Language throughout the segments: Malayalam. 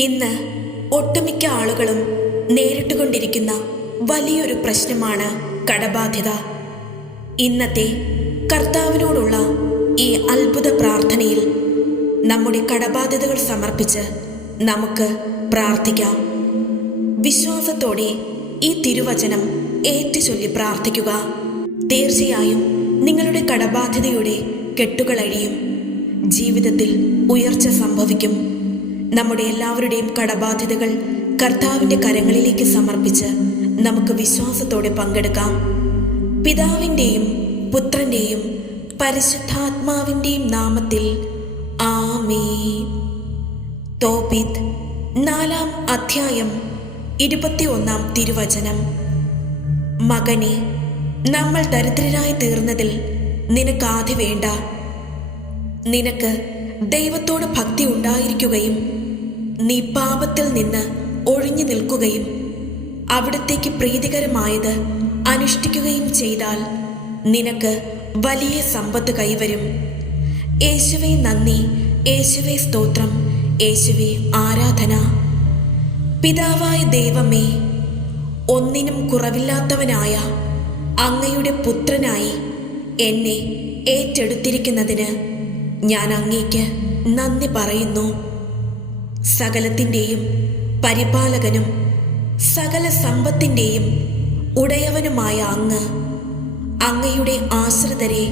ഇന്ന് ഒട്ടുമിക്ക ആളുകളും നേരിട്ടുകൊണ്ടിരിക്കുന്ന വലിയൊരു പ്രശ്നമാണ് കടബാധ്യത. ഇന്നത്തെ കർത്താവിനോടുള്ള ഈ അത്ഭുത പ്രാർത്ഥനയിൽ നമ്മുടെ കടബാധ്യതകൾ സമർപ്പിച്ച് നമുക്ക് പ്രാർത്ഥിക്കാം. വിശ്വാസത്തോടെ ഈ തിരുവചനം ഏറ്റുചൊല്ലി പ്രാർത്ഥിക്കുക. തീർച്ചയായും നിങ്ങളുടെ കടബാധ്യതയുടെ കെട്ടുകളഴിയും. ജീവിതത്തിൽ ഉയർച്ച സംഭവിക്കും. നമ്മുടെ എല്ലാവരുടെയും കടബാധ്യതകൾ കർത്താവിന്റെ കരങ്ങളിലേക്ക് സമർപ്പിച്ച് നമുക്ക് വിശ്വാസത്തോടെ പങ്കെടുക്കാം. പിതാവിന്റെയും പുത്രന്റെയും പരിശുദ്ധാത്മാവിന്റെയും നാമത്തിൽ ആമേ തോപിത് നാലാം അധ്യായം ഇരുപത്തിയൊന്നാം തിരുവചനം. മകനെ നമ്മൾ ദരിദ്രരായി തീർന്നതിൽ നിനക്ക് ആദ്യ വേണ്ട. നിനക്ക് ദൈവത്തോട് ഭക്തി ഉണ്ടായിരിക്കുകയും നീ പാപത്തിൽ നിന്ന് ഒഴിഞ്ഞു നിൽക്കുകയും അവിടത്തേക്ക് പ്രീതികരമായത് അനുഷ്ഠിക്കുകയും ചെയ്താൽ നിനക്ക് വലിയ സമ്പത്ത് കൈവരും. യേശുവെ നന്ദി. യേശുവെ സ്തോത്രം. യേശുവെ ആരാധന. പിതാവായ ദൈവമേ ഒന്നിനും കുറവില്ലാത്തവനായ അങ്ങയുടെ പുത്രനായി എന്നെ ഏറ്റെടുത്തിരിക്കുന്നതിന് ഞാൻ അങ്ങേക്ക് നന്ദി പറയുന്നു. സകലത്തിന്റെയും പരിപാലകനും സകല സമ്പത്തിന്റെയും ഉടയവനുമായ അങ്ങ്. അങ്ങയുടെ ആശ്രിതരെ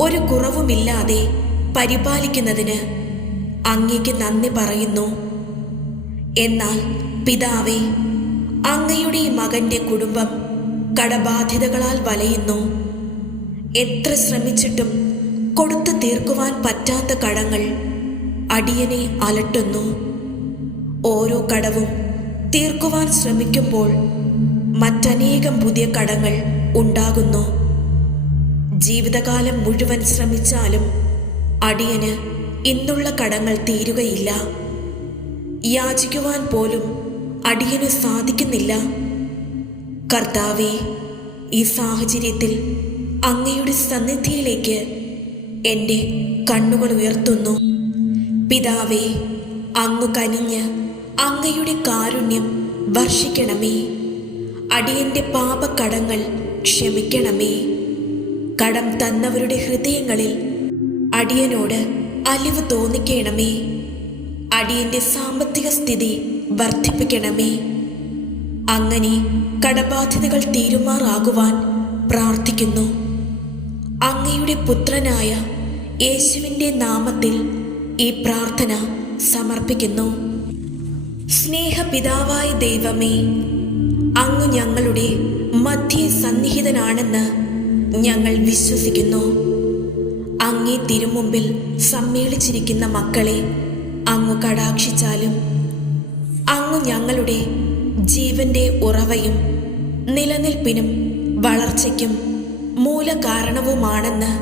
ഒരു കുറവുമില്ലാതെ പരിപാലിക്കുന്നതിന് അങ്ങയ്ക്ക് നന്ദി പറയുന്നു. എന്നാൽ പിതാവേ അങ്ങയുടെ മകന്റെ കുടുംബം കടബാധ്യതകളാൽ വലയുന്നു. എത്ര ശ്രമിച്ചിട്ടും കൊടുത്തു തീർക്കുവാൻ പറ്റാത്ത കടങ്ങൾ അടിയനെ അലട്ടുന്നു. ഓരോ കടവും തീർക്കുവാൻ ശ്രമിക്കുമ്പോൾ മറ്റനേകം പുതിയ കടങ്ങൾ ഉണ്ടാകുന്നു. ജീവിതകാലം മുഴുവൻ ശ്രമിച്ചാലും അടിയന് ഇന്നുള്ള കടങ്ങൾ തീരുകയില്ല. യാചിക്കുവാൻ പോലും അടിയന് സാധിക്കുന്നില്ല. കർത്താവെ ഈ സാഹചര്യത്തിൽ അങ്ങയുടെ സന്നിധിയിലേക്ക് എന്റെ കണ്ണുകൾ ഉയർത്തുന്നു. പിതാവേ അങ്ങ് കനിഞ്ഞ് അങ്ങയുടെ കാരുണ്യം വർഷിക്കണമേ. അടിയന്റെ പാപക്കടങ്ങൾ ക്ഷമിക്കണമേ. കടം തന്നവരുടെ ഹൃദയങ്ങളിൽ അടിയനോട് അലിവ് തോന്നിക്കണമേ. അടിയന്റെ സാമ്പത്തിക സ്ഥിതി വർദ്ധിപ്പിക്കണമേ. അങ്ങനെ കടബാധ്യതകൾ തീരുമാറാകുവാൻ പ്രാർത്ഥിക്കുന്നു. അങ്ങയുടെ പുത്രനായ യേശുവിന്റെ നാമത്തിൽ ഈ പ്രാർത്ഥന സമർപ്പിക്കുന്നു. സ്നേഹപിതാവായ ദൈവമേ അങ്ങ് ഞങ്ങളുടെ മധ്യ സന്നിഹിതനാണെന്ന് ഞങ്ങൾ വിശ്വസിക്കുന്നു. അങ്ങേ തിരുമുമ്പിൽ സമ്മേളിച്ചിരിക്കുന്ന മക്കളെ അങ്ങ് കടാക്ഷിച്ചാലും അങ്ങ് ഞങ്ങളുടെ ജീവന്റെ ഉറവയും നിലനിൽപ്പിനും വളർച്ചയ്ക്കും മൂലകാരണവുമാണെന്ന്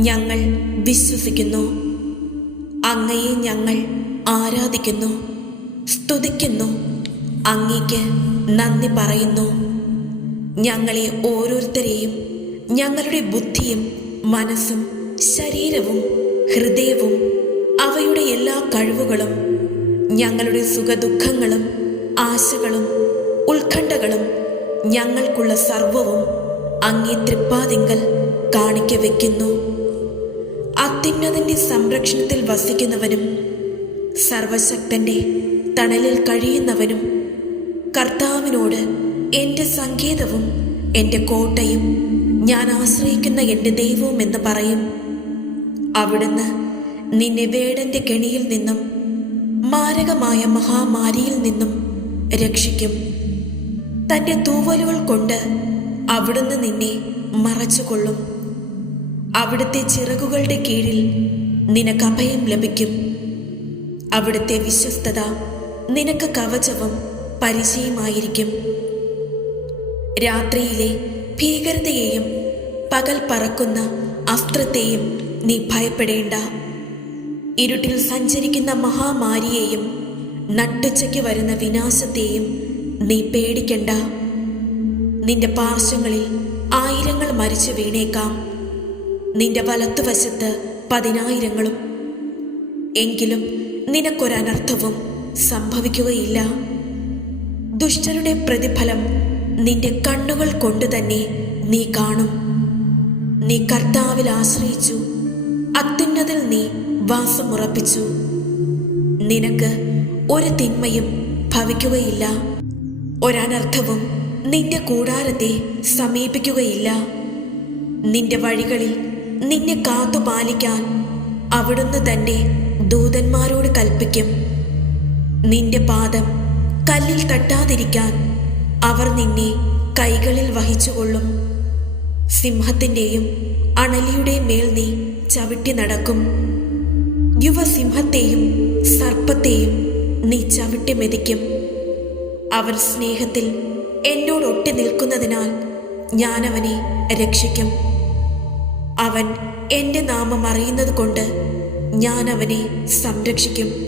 ഞങ്ങൾ വിശ്വസിക്കുന്നു. അങ്ങയെ ഞങ്ങൾ ആരാധിക്കുന്നു. സ്തുതിക്കുന്നു. അങ്ങേക്ക് നന്ദി പറയുന്നു. ഞങ്ങളെ ഓരോരുത്തരെയും ഞങ്ങളുടെ ബുദ്ധിയും മനസ്സും ശരീരവും ഹൃദയവും അവയുടെ എല്ലാ കഴിവുകളും ഞങ്ങളുടെ സുഖദുഃഖങ്ങളും ആശകളും ഉത്കണ്ഠകളും ഞങ്ങൾക്കുള്ള സർവവും അങ്ങേ തൃപ്പാതിങ്കൽ കാണിക്ക വയ്ക്കുന്നു അത്യുന്നതിന്റെ സംരക്ഷണത്തിൽ വസിക്കുന്നവനും സർവശക്തന്റെ തണലിൽ കഴിയുന്നവനും കർത്താവിനോട് എന്റെ സങ്കേതവും എന്റെ കോട്ടയും ഞാൻ ആശ്രയിക്കുന്ന എന്റെ ദൈവവും എന്ന് പറയും. അവിടുന്ന് നിന്നെ വേടന്റെ കെണിയിൽ നിന്നും മാരകമായ മഹാമാരിയിൽ നിന്നും രക്ഷിക്കും. തന്റെ തൂവലുകൾ കൊണ്ട് അവിടുന്ന് നിന്നെ മറച്ചുകൊള്ളും. അവിടുത്തെ ചിറകുകളുടെ കീഴിൽ നിനക്ക് അഭയം ലഭിക്കും. അവിടുത്തെ വിശ്വസ്തത നിനക്ക് കവചവും പരിചയമായിരിക്കും. രാത്രിയിലെ ഭീകരതയെയും പകൽ പറക്കുന്ന അസ്ത്രത്തെയും നീ ഭയപ്പെടേണ്ട. ഇരുട്ടിൽ സഞ്ചരിക്കുന്ന മഹാമാരിയെയും നട്ടുച്ചയ്ക്ക് വരുന്ന വിനാശത്തെയും നീ പേടിക്കണ്ട. നിന്റെ പാർശ്വങ്ങളിൽ ആയിരങ്ങൾ മരിച്ചു വീണേക്കാം. നിന്റെ വലത്തുവശത്ത് പതിനായിരങ്ങളും. എങ്കിലും നിനക്കൊരനർത്ഥവും സംഭവിക്കുകയില്ല. ദുഷ്ടരുടെ പ്രതിഫലം നിന്റെ കണ്ണുകൾ കൊണ്ട് തന്നെ നീ കാണും. നീ കർത്താവിൽ ആശ്രയിച്ചു. അത്യുന്നതിൽ നീ വാസമുറപ്പിച്ചു. നിനക്ക് ഒരു തിന്മയും ഭവിക്കുകയില്ല. ഒരനർത്ഥവും നിന്റെ കൂടാരത്തെ സമീപിക്കുകയില്ല. നിന്റെ വഴികളിൽ നിന്നെ കാത്തുപാലിക്കാൻ അവിടുന്ന് തന്റെ ദൂതന്മാരോട് കൽപ്പിക്കും. നിന്റെ പാദം കല്ലിൽ തട്ടാതിരിക്കാൻ അവർ നിന്നെ കൈകളിൽ വഹിച്ചുകൊള്ളും സിംഹത്തിന്റെയും അണലിയുടെയും മേൽ നീ ചവിട്ടി നടക്കും. യുവസിംഹത്തെയും സർപ്പത്തെയും നീ ചവിട്ടി മെതിക്കും. അവർ സ്നേഹത്തിൽ എന്നോടൊട്ടി നിൽക്കുന്നതിനാൽ ഞാനവനെ രക്ഷിക്കും. അവൻ എന്റെ നാമം അറിയുന്നത് കൊണ്ട് ഞാൻ അവനെ സംരക്ഷിക്കും.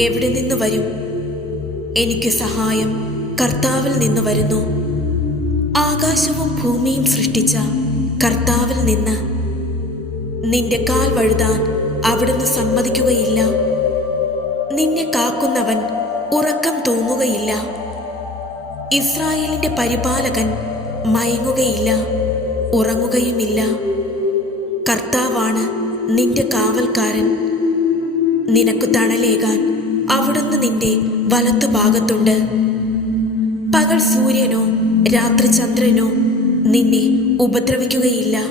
എവിടെ നിന്ന് വരും? എനിക്ക് സഹായം കർത്താവിൽ നിന്ന് വരുന്നു. ആകാശവും ഭൂമിയും സൃഷ്ടിച്ച കർത്താവിൽ നിന്ന് നിന്റെ കാൽ വഴുതാൻ അവിടുന്ന് സമ്മതിക്കുകയില്ല. നിന്നെ കാക്കുന്നവൻ ഉറക്കം തൂങ്ങുകയില്ല. ഇസ്രായേലിന്റെ പരിപാലകൻ മയങ്ങുകയില്ല ഉറങ്ങുകയുമില്ല. കർത്താവാണ് നിന്റെ കാവൽക്കാരൻ. നിനക്ക് തണലേകാൻ അവിടുന്ന് നിന്റെ വലത്തു ഭാഗത്തുണ്ട്. പകൽ സൂര്യനോ രാത്രി ചന്ദ്രനോ നിന്നെ ഉപദ്രവിക്കുകയില്ല.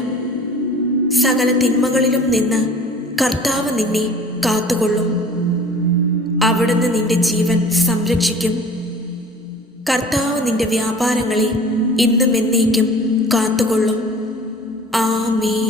സകല തിന്മകളിലും നിന്ന് കർത്താവ് നിന്നെ കാത്തുകൊള്ളും. അവിടുന്ന് നിന്റെ ജീവൻ സംരക്ഷിക്കും. കർത്താവ് നിന്റെ വ്യാപാരങ്ങളെ ഇന്നും എന്നേക്കും കാത്തുകൊള്ളും. ആമേ